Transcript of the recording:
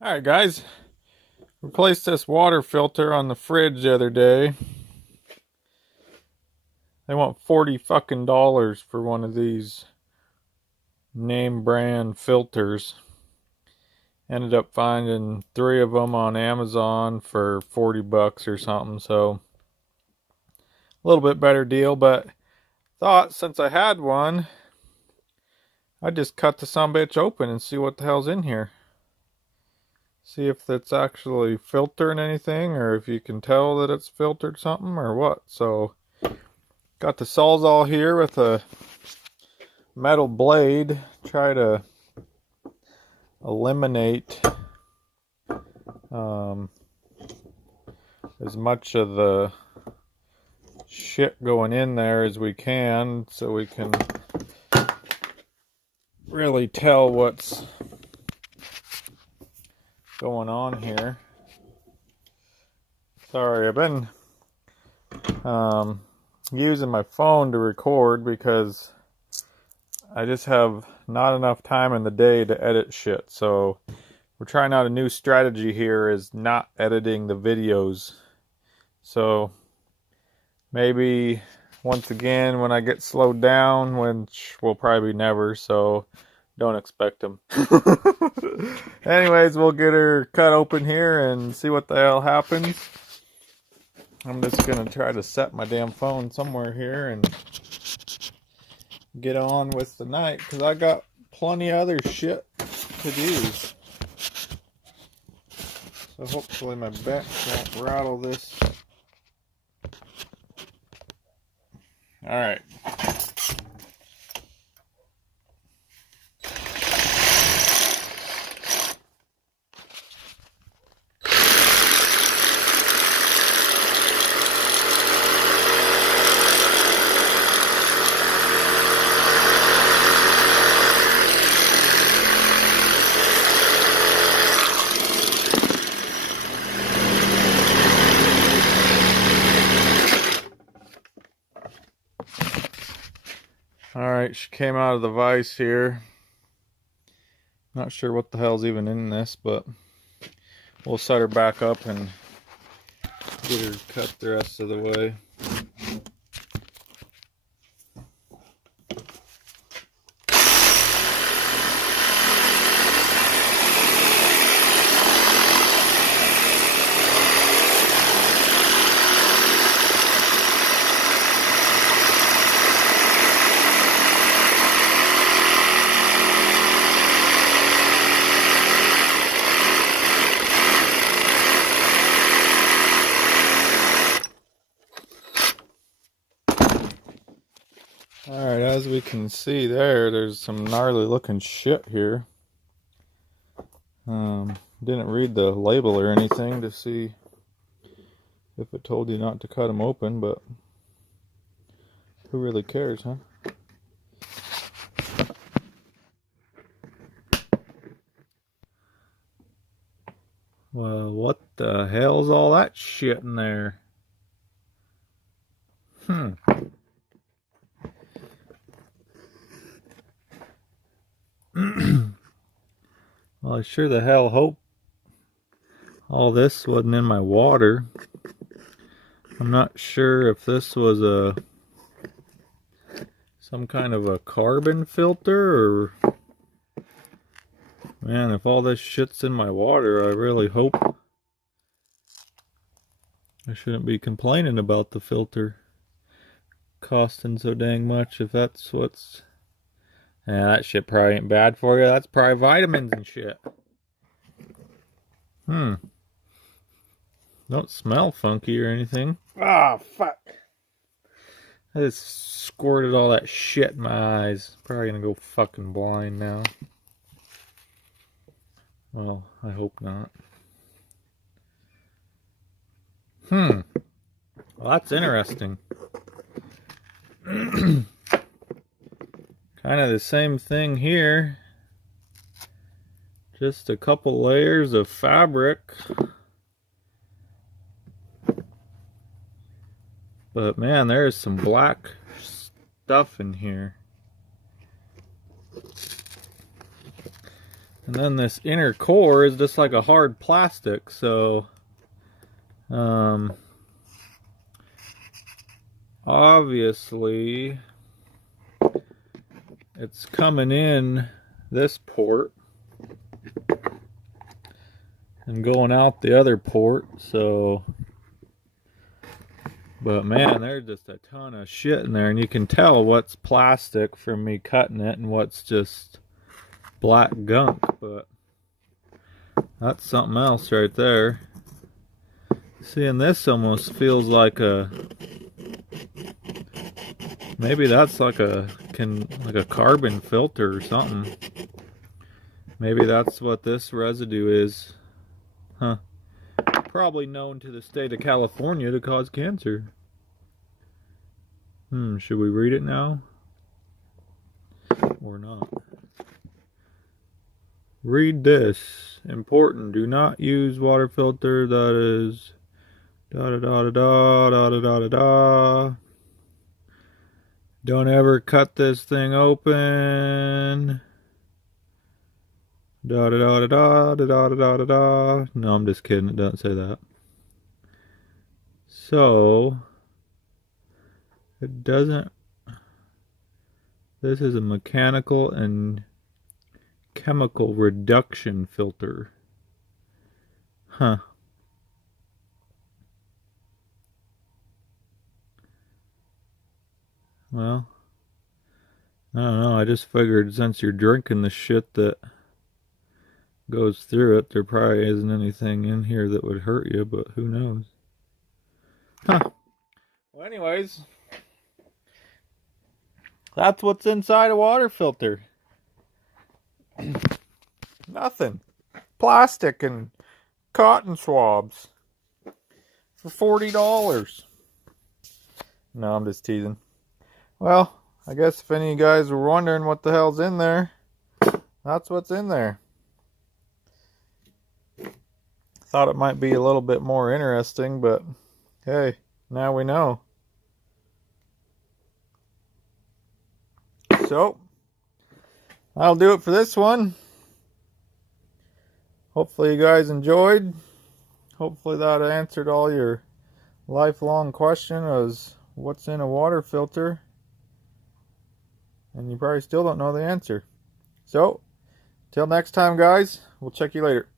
Alright guys, replaced this water filter on the fridge the other day. They want 40 fucking dollars for one of these name brand filters. Ended up finding 3 of them on Amazon for 40 bucks or something, so a little bit better deal, but thought since I had one, I'd just cut the sumbitch open and see what the hell's in here. See if it's actually filtering anything, or if you can tell that it's filtered something or what. So got the Sawzall here with a metal blade. Try to eliminate as much of the shit going in there as we can, so we can really tell what's going on here. Sorry, I've been using my phone to record because I just have not enough time in the day to edit shit. So we're trying out a new strategy here, is not editing the videos. So maybe once again when I get slowed down, which will probably never, so don't expect them. Anyways, we'll get her cut open here and see what the hell happens. I'm just gonna try to set my damn phone somewhere here and get on with the night, because I got plenty of other shit to do. So hopefully my bench won't rattle this. Alright. Alright, she came out of the vise here. Not sure what the hell's even in this, but we'll set her back up and get her cut the rest of the way. Alright, as we can see there's some gnarly looking shit here. Didn't read the label or anything to see if it told you not to cut them open, but who really cares, huh? Well, what the hell's all that shit in there? Well, I sure the hell hope all this wasn't in my water. I'm not sure if this was some kind of a carbon filter, or man, if all this shit's in my water, I really hope I shouldn't be complaining about the filter costing so dang much. If that's what's... Yeah, that shit probably ain't bad for you. That's probably vitamins and shit. Don't smell funky or anything. Ah, fuck. I just squirted all that shit in my eyes. Probably gonna go fucking blind now. Well, I hope not. Well, that's interesting. Kind of the same thing here. Just a couple layers of fabric. But man, there's some black stuff in here. And then this inner core is just like a hard plastic, so obviously it's coming in this port and going out the other port, so but man, there's just a ton of shit in there, and you can tell what's plastic from me cutting it and what's just black gunk, but that's something else right there. Seeing this almost feels like a, maybe that's like a carbon filter or something. Maybe that's what this residue is. Huh. Probably known to the state of California to cause cancer. Should we read it now? Or not? Read this. Important. Do not use water filter that is da da da da da da da da da. Don't ever cut this thing open. Da da da da da da da da da da. No, I'm just kidding. It doesn't say that. So it doesn't. This is a mechanical and chemical reduction filter. Huh. Well, I don't know. I just figured since you're drinking the shit that goes through it, there probably isn't anything in here that would hurt you, but who knows? Huh. Well, anyways, that's what's inside a water filter. Nothing. Plastic and cotton swabs for $40. No, I'm just teasing. Well, I guess if any of you guys were wondering what the hell's in there, that's what's in there. Thought it might be a little bit more interesting, but hey, now we know. So, that'll do it for this one. Hopefully you guys enjoyed. Hopefully that answered all your lifelong question as what's in a water filter. And you probably still don't know the answer. So, till next time guys, we'll check you later.